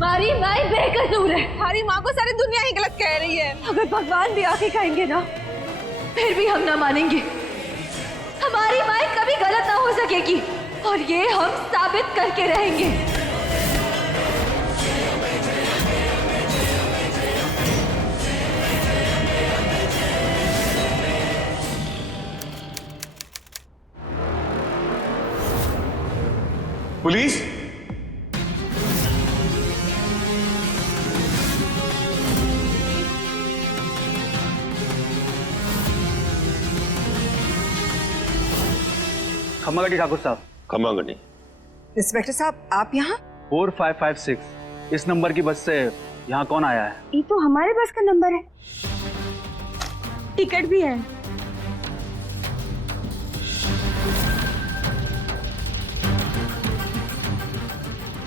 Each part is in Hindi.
हमारी माई बेकसूर है। हमारी माँ को सारी दुनिया ही गलत कह रही है। अगर भगवान भी आके कहेंगे ना, फिर भी हम ना मानेंगे। हमारी माई कभी गलत ना हो सकेगी और ये हम साबित करके रहेंगे। पुलिस, खम्मागढ़ी ठाकुर साहब। खम्मागढ़ी। इंस्पेक्टर साहब, आप यहाँ? 4556 इस नंबर की बस से यहाँ कौन आया है? ये तो हमारे बस का नंबर है, टिकट भी है।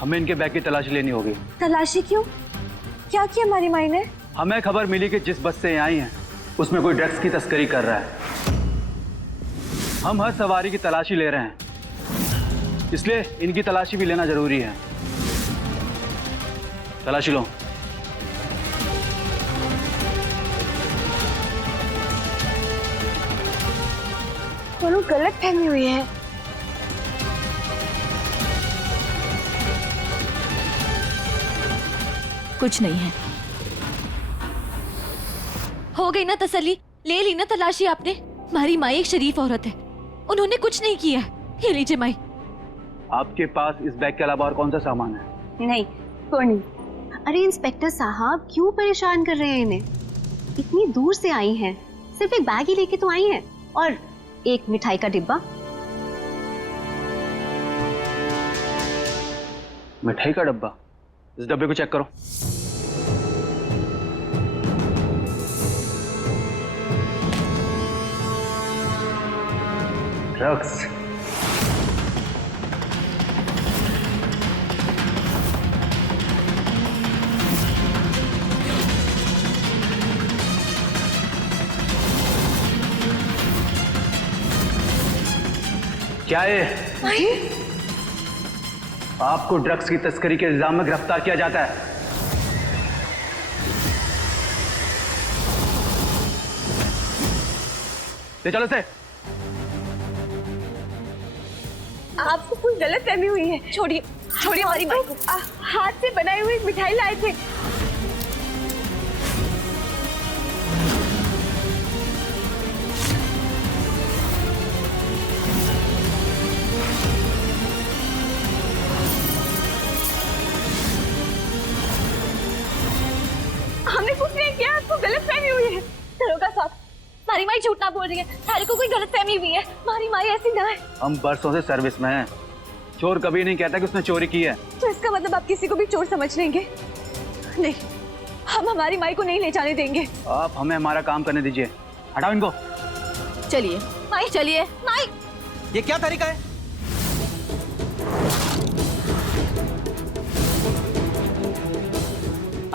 हमें इनके बैग की तलाशी लेनी होगी। तलाशी क्यों? क्या किया हमारी माई ने? हमें खबर मिली कि जिस बस से यहाँ आई हैं उसमें कोई ड्रग्स की तस्करी कर रहा है। हम हर सवारी की तलाशी ले रहे हैं, इसलिए इनकी तलाशी भी लेना जरूरी है। तलाशी लो। दोनों गलत फहमी हुई है। कुछ नहीं है। हो गई ना तसल्ली? ले ली ना तलाशी आपने? हमारी माई एक शरीफ औरत है, उन्होंने कुछ नहीं किया। ये लीजिए माई। आपके पास इस बैग के अलावा और कौन सा सामान है? नहीं, कोई नहीं। अरे इंस्पेक्टर साहब, क्यों परेशान कर रहे हैं इन्हें? इतनी दूर से आई हैं, सिर्फ एक बैग ही लेके तो आई हैं और एक मिठाई का डिब्बा। मिठाई का डब्बा? इस डब्बे को चेक करो। ड्रग्स। क्या है? आपको ड्रग्स की तस्करी के इल्जाम में गिरफ्तार किया जाता है। ले चलो से। आपको कोई गलत फहमी हुई है। छोड़िए, छोड़िए हमारी माई को। हाथ से बनाई हुई मिठाई लाए थे। हमने कुछ नहीं किया, आपको गलत फहमी हुई है। दरोगा साहब, हमारी माई झूठ ना बोल रही है, हमारे को कोई गलत फहमी हुई है। हमारी माई ऐसी ना है। हम बरसों से सर्विस में हैं। चोर कभी नहीं कहता कि उसने चोरी की है। तो इसका मतलब आप किसी को भी चोर समझ लेंगे? नहीं, हम हमारी माई को नहीं ले जाने देंगे। आप हमें हमारा काम करने दीजिए। हटाओ इनको। चलिए माई, चलिए माई। ये क्या तरीका है?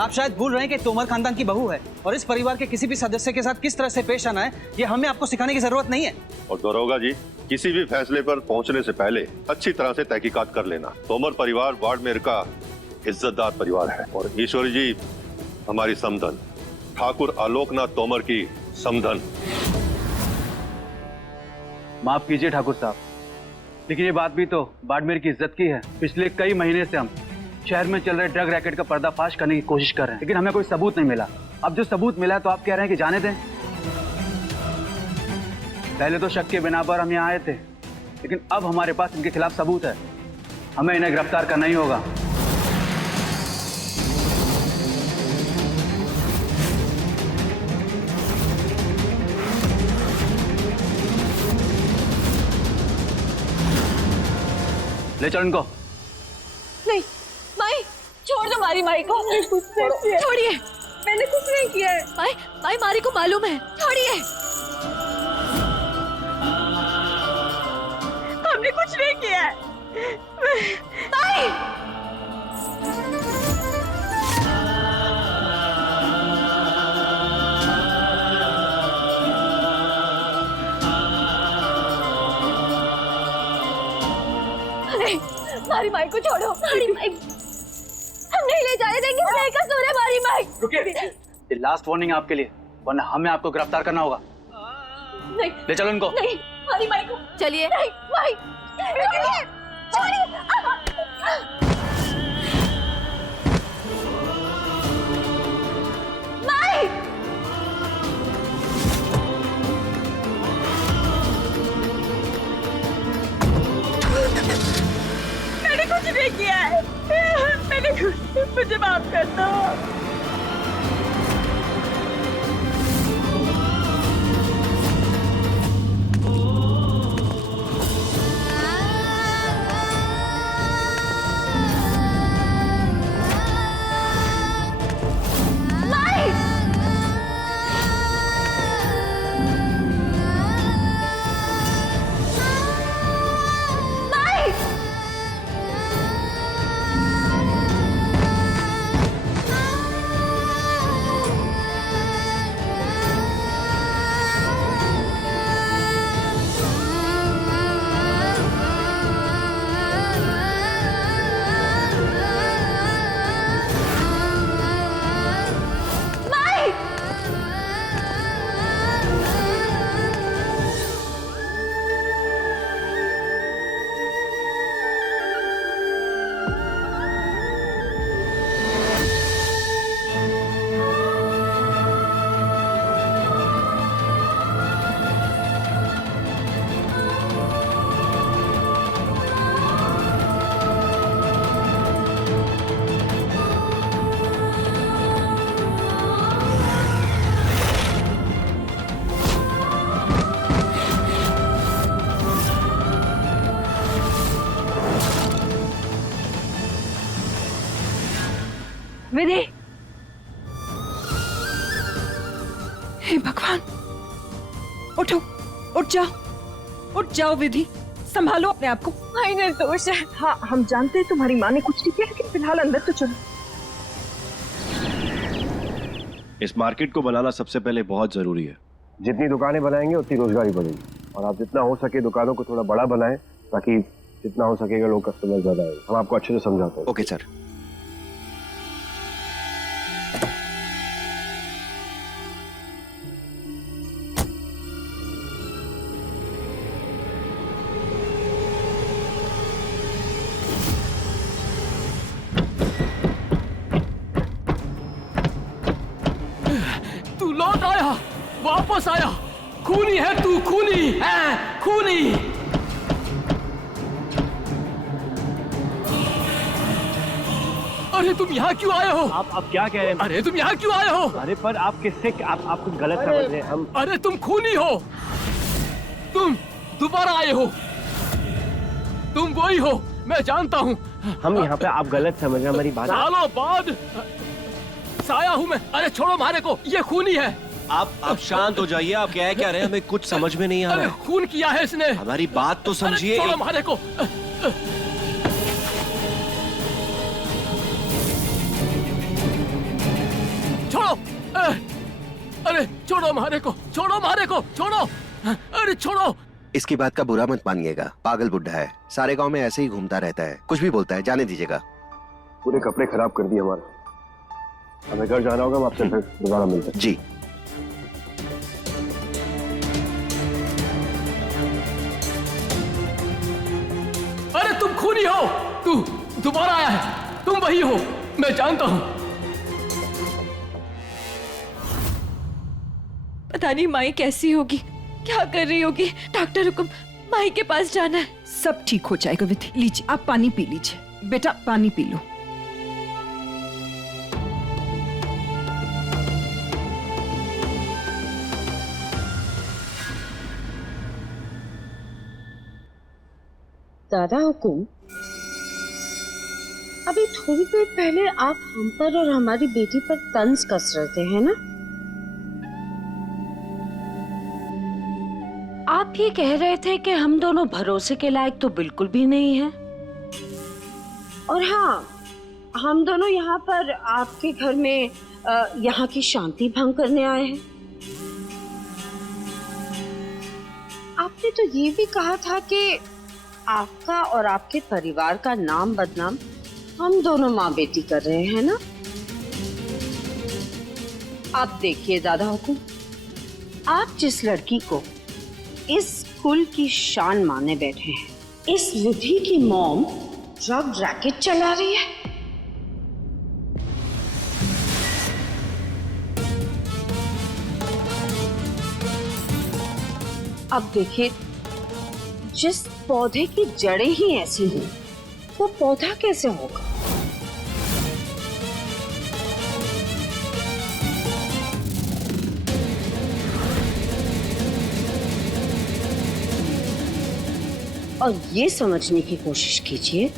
आप शायद भूल रहे हैं कि तोमर खानदान की बहू है और इस परिवार के किसी भी सदस्य के साथ किस तरह से पेश आना है ये हमें आपको सिखाने की जरूरत नहीं है। और दरोगा जी, किसी भी फैसले पर पहुंचने से पहले अच्छी तरह से तहकीकात कर लेना। तोमर परिवार बाड़मेर का इज्जतदार परिवार है और ईश्वरी जी हमारी समधन, ठाकुर आलोकनाथ तोमर की समधन। माफ कीजिए ठाकुर साहब, लेकिन ये बात भी तो बाड़मेर की इज्जत की है। पिछले कई महीने से हम शहर में चल रहे ड्रग रैकेट का पर्दाफाश करने की कोशिश कर रहे हैं, लेकिन हमें कोई सबूत नहीं मिला। अब जो सबूत मिला तो आप कह रहे हैं कि जाने दें। पहले तो शक के बिना पर हम यहाँ आए थे, लेकिन अब हमारे पास इनके खिलाफ सबूत है। हमें इन्हें गिरफ्तार करना ही होगा। ले चलो इनको। नहीं माई, छोड़ दो हमारी माई को। छोड़िए, मैंने कुछ नहीं किया है। माई, माई मारी को मालूम है। छोड़िए, हमने कुछ नहीं किया है। माई, हमारी माई को छोड़ो। हमारी माई, हम नहीं ले जाने देंगे। उसने कसूर है हमारी माइक। रुकिए, ये लास्ट वार्निंग है आपके लिए, वरना हमें आपको गिरफ्तार करना होगा। नहीं ले चलो इनको। नहीं, हमारी माइक को चलिए। नहीं माइक, छोड़िए, छोड़िए। माइक, मैंने कुछ नहीं किया है। मैंने कुछ, मुझे माफ कर दो। विधि, हे भगवान, उठो, उठ जाओ विधि, संभालो अपने आप को। भाई निर्दोष है। हाँ, हम जानते हैं तुम्हारी माँ ने कुछ नहीं किया, लेकिन फिलहाल अंदर तो चलो। इस मार्केट को बनाना सबसे पहले बहुत जरूरी है। जितनी दुकानें बनाएंगे उतनी रोजगारी बढ़ेगी, और आप जितना हो सके दुकानों को थोड़ा बड़ा बनाएं, ताकि जितना हो सकेगा लोग कस्टमर ज्यादा आए। हम आपको अच्छे से समझाते हैं। Okay sir. तू लौट आया, वापस आया। खूनी है तू, खूनी है, खूनी। अरे तुम यहाँ क्यों आए हो? आप क्या कह रहे हैं? अरे तुम यहाँ क्यों आए हो? अरे पर आप किससे, आप कुछ गलत समझ रहे हैं। हम अरे तुम खूनी हो, तुम दोबारा आए हो, तुम वही हो, मैं जानता हूँ। हम यहाँ पे, आप गलत समझ रहे हैं हमारी बात। सालों बाद साया हूँ मैं। अरे छोड़ो मारे को, ये खूनी है। आप शांत हो जाइए। आप कह क्या रहे हैं, हमें कुछ समझ में नहीं आ रहा अरे है। खून किया है इसने। हमारी बात तो समझिए। छोड़ो मारे को। छोड़ो। अरे छोड़ो मारे को, छोड़ो मारे को, छोड़ो। अरे छोड़ो। इसकी बात का बुरा मत मानिएगा, पागल बुड्ढा है, सारे गांव में ऐसे ही घूमता रहता है, कुछ भी बोलता है, जाने दीजिएगा। पूरे कपड़े खराब कर दिए हमारे। हमें घर जाना होगा, हम आपसे फिर दोबारा मिलते हैं। जी। अरे तुम खूनी हो, तू दोबारा आया है, तुम वही हो, मैं जानता हूं। पता नहीं माई कैसी होगी, क्या कर रही होगी। डॉक्टर हुक्म, माई के पास जाना है। सब ठीक हो जाएगा विधि। लीजिए, आप पानी पी लीजिए। बेटा पानी पी लो। दादा हुकुम, अभी थोड़ी देर पहले आप हम पर और हमारी बेटी पर तंज कस रहे थे, है ना? आप ये कह रहे थे कि हम दोनों भरोसे के लायक तो बिल्कुल भी नहीं हैं। और हाँ, हम दोनों यहाँ पर आपके घर में यहाँ की शांति भंग करने आए हैं। आपने तो ये भी कहा था कि आपका और आपके परिवार का नाम बदनाम हम दोनों माँ बेटी कर रहे हैं ना। आप देखिए दादा हुकुम, आप जिस लड़की को इस कुल की शान माने बैठे हैं, इस विधि की मॉम ड्रग रैकेट चला रही है। अब देखिए, जिस पौधे की जड़ें ही ऐसी हों, वो पौधा कैसे होगा? और ये समझने की कोशिश कीजिए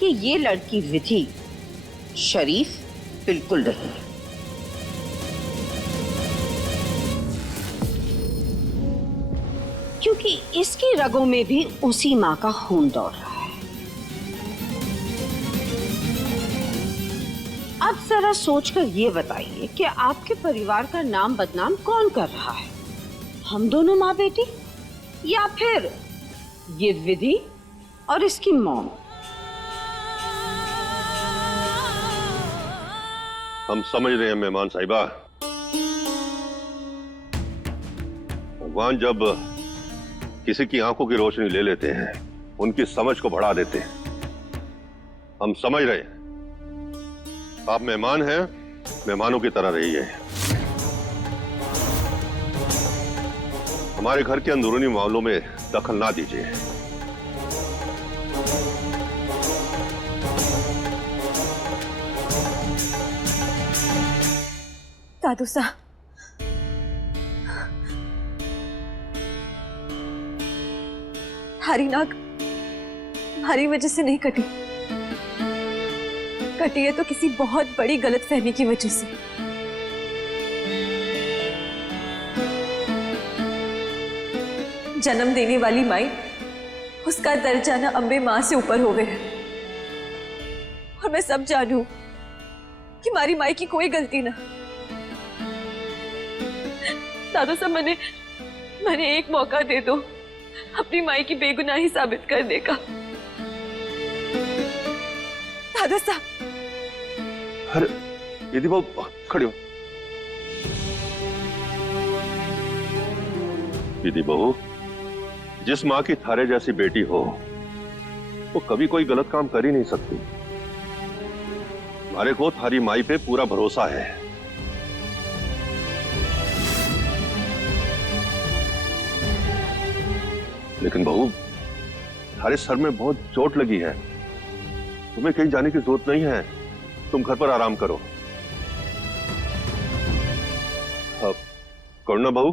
कि ये लड़की विधि शरीफ बिल्कुल नहीं है। क्योंकि इसकी रगों में भी उसी माँ का खून दौड़ रहा है। अब जरा सोचकर ये बताइए कि आपके परिवार का नाम बदनाम कौन कर रहा है? हम दोनों माँ बेटी, या फिर ये विधि और इसकी मॉम? हम समझ रहे हैं मेहमान साहिबा, भगवान जब किसी की आंखों की रोशनी ले लेते हैं, उनकी समझ को बढ़ा देते हैं। हम समझ रहे हैं, आप मेहमान हैं, मेहमानों की तरह रहिए। हमारे घर के अंदरूनी मामलों में दखल ना दीजिए। दादू साहब, हरी नाक हमारी वजह से नहीं कटी है तो किसी बहुत बड़ी गलतफहमी की वजह से। जन्म देने वाली माई, उसका दर्जा ना अम्बे माँ से ऊपर हो गया। और मैं सब जानू कि हमारी माई की कोई गलती ना। दादू साहब, मैंने एक मौका दे दो अपनी माई की बेगुनाही साबित करने का। दादा साहब। अरे दीदी बहू खड़ी हो। दीदी बहू, जिस माँ की थारे जैसी बेटी हो, वो कभी कोई गलत काम कर ही नहीं सकती। हमारे को थारी माई पे पूरा भरोसा है। लेकिन बहू, थारे सर में बहुत चोट लगी है, तुम्हें कहीं जाने की जरूरत नहीं है। तुम घर पर आराम करो। अब करुणा बहू।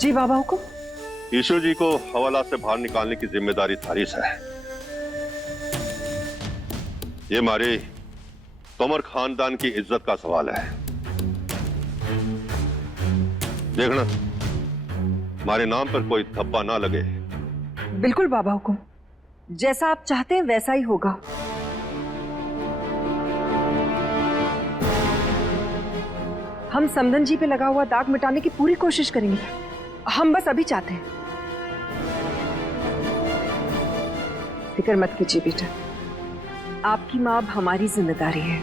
जी बाबा हुकुम। ईश्वर जी को हवाला से बाहर निकालने की जिम्मेदारी थारी से है। ये हमारे तोमर खानदान की इज्जत का सवाल है। देखना हमारे नाम पर कोई धब्बा ना लगे। बिल्कुल बाबा हुकुम, जैसा आप चाहते हैं वैसा ही होगा। हम समधन जी पे लगा हुआ दाग मिटाने की पूरी कोशिश करेंगे। हम बस अभी चाहते हैं। फिक्र मत कीजिए बेटा, आपकी मां अब हमारी जिम्मेदारी है।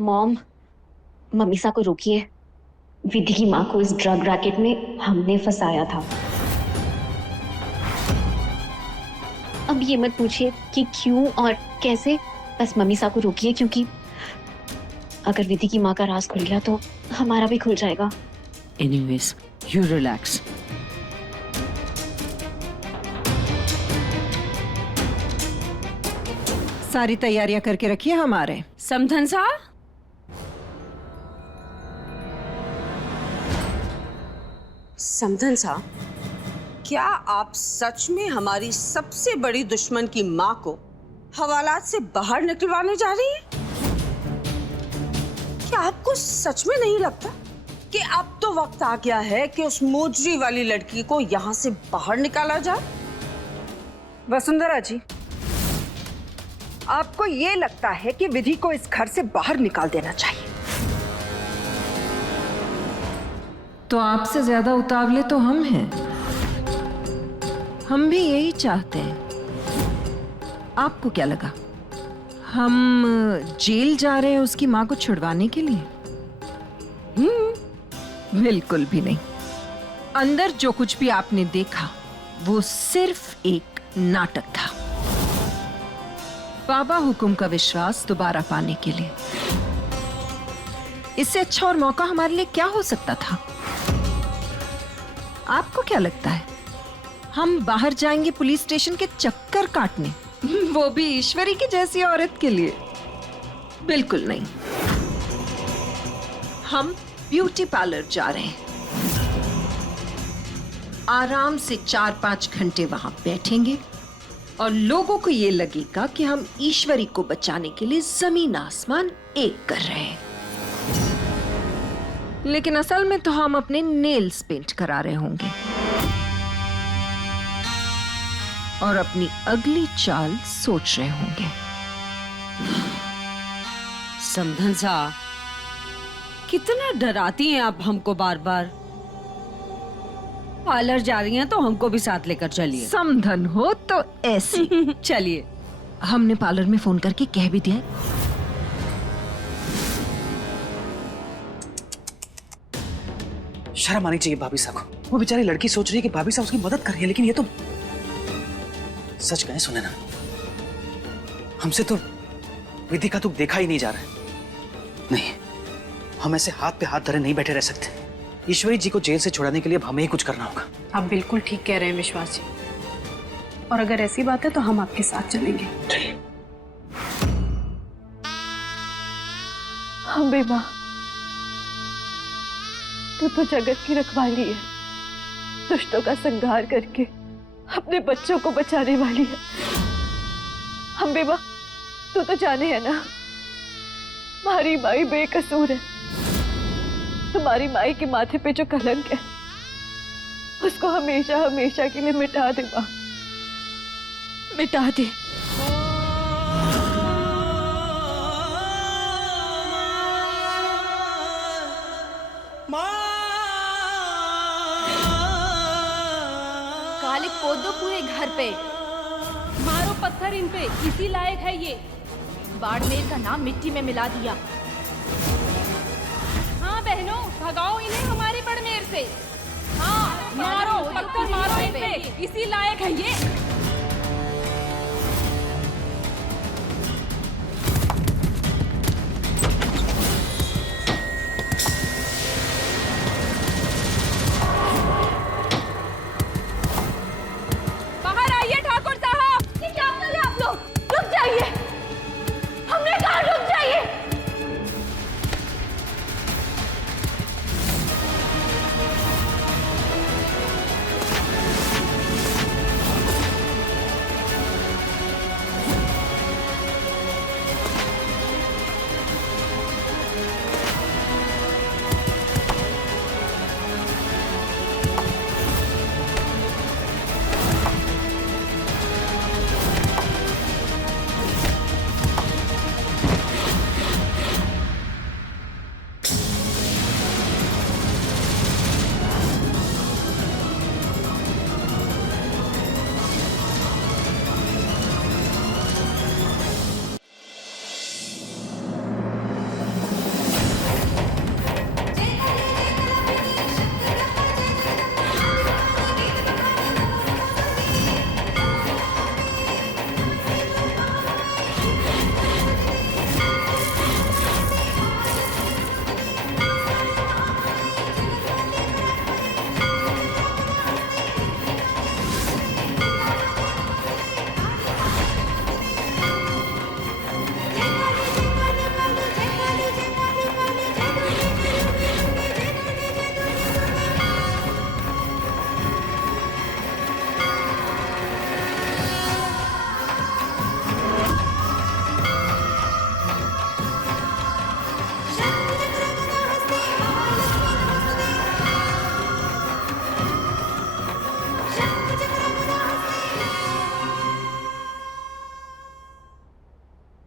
मॉम, ममीसा को रोकिए। विधि की माँ को इस ड्रग रैकेट में हमने फंसाया था। अब ये मत पूछिए कि क्यों और कैसे, बस ममीसा को रोकिए, क्योंकि अगर विधि की माँ का राज खुल गया तो हमारा भी खुल जाएगा। Anyways, you relax. सारी तैयारियां करके रखिए, हम आ रहे हैं। समधन साहब, समधन साहब, क्या आप सच में हमारी सबसे बड़ी दुश्मन की माँ को हवालात से बाहर निकलवाने जा रही हैं? क्या आपको सच में नहीं लगता कि अब तो वक्त आ गया है कि उस मोजरी वाली लड़की को यहाँ से बाहर निकाला जाए? वसुंधरा जी, आपको ये लगता है कि विधि को इस घर से बाहर निकाल देना चाहिए। तो आपसे ज्यादा उतावले तो हम हैं। हम भी यही चाहते हैं। आपको क्या लगा हम जेल जा रहे हैं उसकी मां को छुड़वाने के लिए? बिल्कुल भी नहीं। अंदर जो कुछ भी आपने देखा वो सिर्फ एक नाटक था, बाबा हुकुम का विश्वास दोबारा पाने के लिए। इससे अच्छा और मौका हमारे लिए क्या हो सकता था? आपको क्या लगता है हम बाहर जाएंगे पुलिस स्टेशन के चक्कर काटने, वो भी ईश्वरी की जैसी औरत के लिए? बिल्कुल नहीं। हम ब्यूटी पार्लर जा रहे हैं, आराम से 4-5 घंटे वहां बैठेंगे और लोगों को यह लगेगा कि हम ईश्वरी को बचाने के लिए जमीन आसमान एक कर रहे हैं। लेकिन असल में तो हम अपने नेल्स पेंट करा रहे होंगे और अपनी अगली चाल सोच रहे होंगे। समधन साहब, कितना डराती हैं आप हमको बार बार। पार्लर जा रही हैं तो हमको भी साथ लेकर चलिए। समधन हो तो ऐसी। चलिए। हमने पार्लर में फोन करके कह भी दिया है। शर्म आनी चाहिए भाभी साहब को। वो बेचारी लड़की सोच रही है कि भाभी साहब उसकी मदद कर रही है, लेकिन ये तो सच कहें सुने ना, हमसे तो विधि का दुख देखा ही नहीं जा रहा है। नहीं, हम ऐसे हाथ पे हाथ धरे नहीं बैठे रह सकते। ईश्वरी जी को जेल से छुड़ाने के लिए अब हमें ही कुछ करना होगा। आप बिल्कुल ठीक कह रहे हैं विश्वास जी, और अगर ऐसी बात है तो हम आपके साथ चलेंगे। हाँ बेबा, तू तो जगत की रखवाली है, दुष्टों का संहार करके अपने बच्चों को बचाने वाली है। हम बेबा, तू तो जाने है ना, हमारी माई बेकसूर है। तुम्हारी माई के माथे पे जो कलंक है उसको हमेशा हमेशा के लिए मिटा दे मां, मिटा दे। कालिक पोत दो पूरे घर पे, मारो पत्थर इन पे, इसी लायक है ये। बाड़मेर का नाम मिट्टी में मिला दिया। हाँ बहनों, भगाओ इन्हें हमारे बाड़मेर से। हाँ मारो, पत्थर मारो इन पे, इसी लायक है ये। बाहर आइए ठाकुर साहब। ये क्या कर रहे हैं आप लोग? रुक जाइए, हमने कहा रुक जाइए।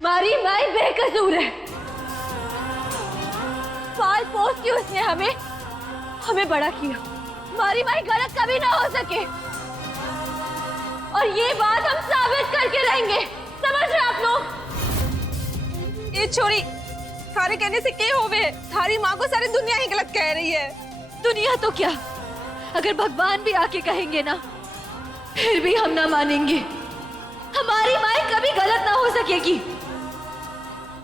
मारी माई बेकसूर है। फाल पोस्ट की उसने हमें बड़ा किया। मारी माई गलत कभी ना हो सके और ये बात हम साबित करके रहेंगे। समझ रहे आप लोग? ये छोरी थारे कहने से क्या होवे? थारी माँ को सारी दुनिया ही गलत कह रही है। दुनिया तो क्या, अगर भगवान भी आके कहेंगे ना फिर भी हम ना मानेंगे। हमारी माई कभी गलत ना हो सकेगी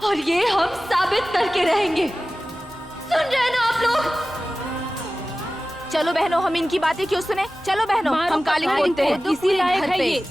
और ये हम साबित करके रहेंगे। सुन रहे ना आप लोग? चलो बहनों, हम इनकी बातें क्यों सुने? चलो बहनों, हम काली खोदते हैं। इसी लायक है ये।